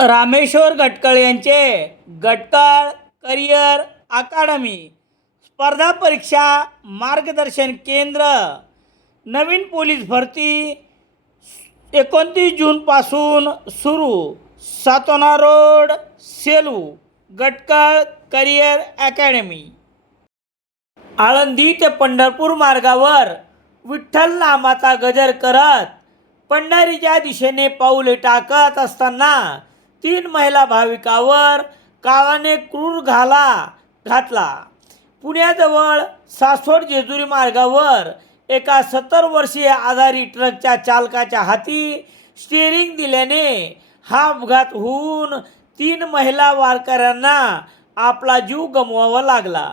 रामेश्वर गटकळ यांचे गटकळ करिअर अकादमी स्पर्धा परीक्षा मार्गदर्शन केंद्र नवीन पोलीस भरती 29 जूनपासून सुरू. Satona road, Selu. Gatkal career academy. Alandi ते पंढरपूर मार्गावर विठ्ठल नामाचा गजर करत पंढरीच्या दिशेने पाऊले टाकत असताना 3 महिला भाविकावर काळाने क्रूर घातला. पुण्याजवळ सासवड जेजुरी मार्गावर एका 70 वर्षीय आजारी ट्रकच्या चालकाच्या हाती स्टिअरिंग दिल्याने हा अपघात होऊन 3 महिला वारकऱ्यांना आपला जीव गमवावा लागला.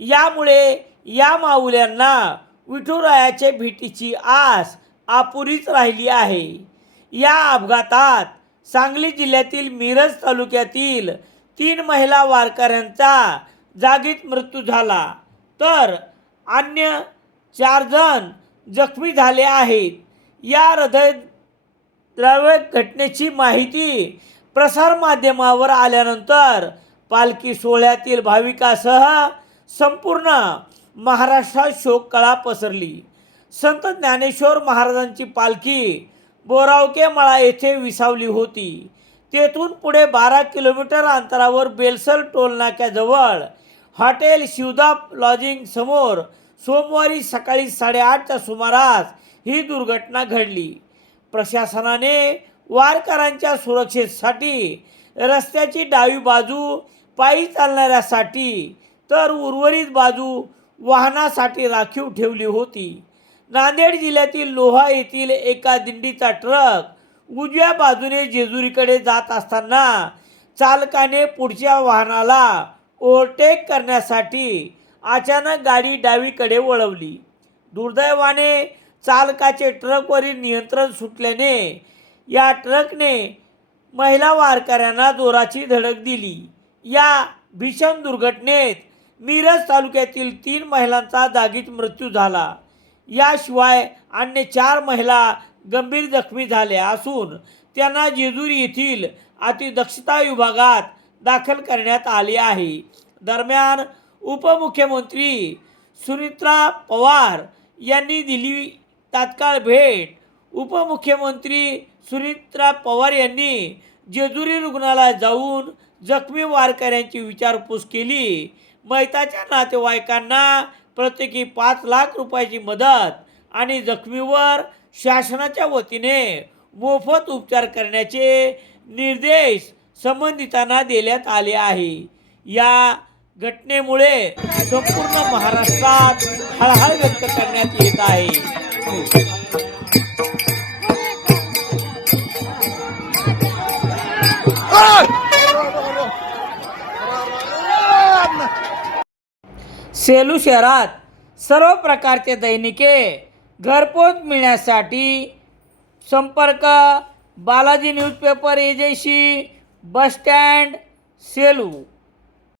यामुळे या माऊल्यांना विठुरायाच्या भेटीची आस अपुरीच राहिली आहे. या अपघातात सांगली जिल्ह्यातील मिरज तालुक्यातील 3 महिला वारकऱ्यांचा जागीच मृत्यू झाला, तर अन्य 4 जण जखमी झाले आहेत. या हृदयद्रावक घटनेची माहिती प्रसारमाध्यमावर आल्यानंतर पालखी सोहळ्यातील भाविकासह संपूर्ण महाराष्ट्रात शोककळा पसरली. संत ज्ञानेश्वर महाराजांची पालखी बोरावके मळा येथे विसावली होती. तेथून पुढे 12 किलोमीटर अंतरावर बेलसर टोलनाक्याजवळ हॉटेल शिवदा लॉजिंग समोर सोमवारी सकाळी 8:30च्या सुमारास ही दुर्घटना घडली. प्रशासनाने वारकऱ्यांच्या सुरक्षेसाठी रस्त्याची डावी बाजू पायी चालणाऱ्यासाठी तर उर्वरित बाजू वाहनासाठी राखीव ठेवली होती. नांदेड जिल्ह्यातील लोहा येथील एका दिंडीचा ट्रक उजव्या बाजूने जेजुरीकडे जात असताना चालकाने पुढच्या वाहनाला ओव्हरटेक करण्यासाठी अचानक गाडी डावीकडे वळवली. दुर्दैवाने चालकाचे ट्रकवरील नियंत्रण सुटल्याने या ट्रकने महिला वारकऱ्यांना जोराची धडक दिली. या भीषण दुर्घटनेत मिरज तालुक्यातील 3 महिलांचा जागीच मृत्यू झाला. याशिवाय अन्य 4 महिला गंभीर जखमी झाल्या असून त्यांना जेजुरी येथील अतिदक्षता विभागात दाखल करण्यात आले आहे. दरम्यान उपमुख्यमंत्री सुनीत्रा पवार यांनी दिली तात्काळ भेट. उपमुख्यमंत्री सुनीत्रा पवार यांनी जेजुरी रुग्णालयात जाऊन जखमी वारकऱ्यांची विचारपूस केली. मयताच्या नातेवाईकांना प्रत्येकी 5 लाख रुपयाची मदत आणि जखमीवर शासनाच्या वतीने मोफत उपचार करण्याचे निर्देश संबंधितांना देण्यात आले आहे. या घटनेमुळे संपूर्ण महाराष्ट्रात हळहळ व्यक्त करण्यात येत आहे. सेलू शहरात सर्व प्रकारचे दैनिके घरपोच मिळण्यासाठी संपर्क Balaji newspaper agency, bus stand, Selu.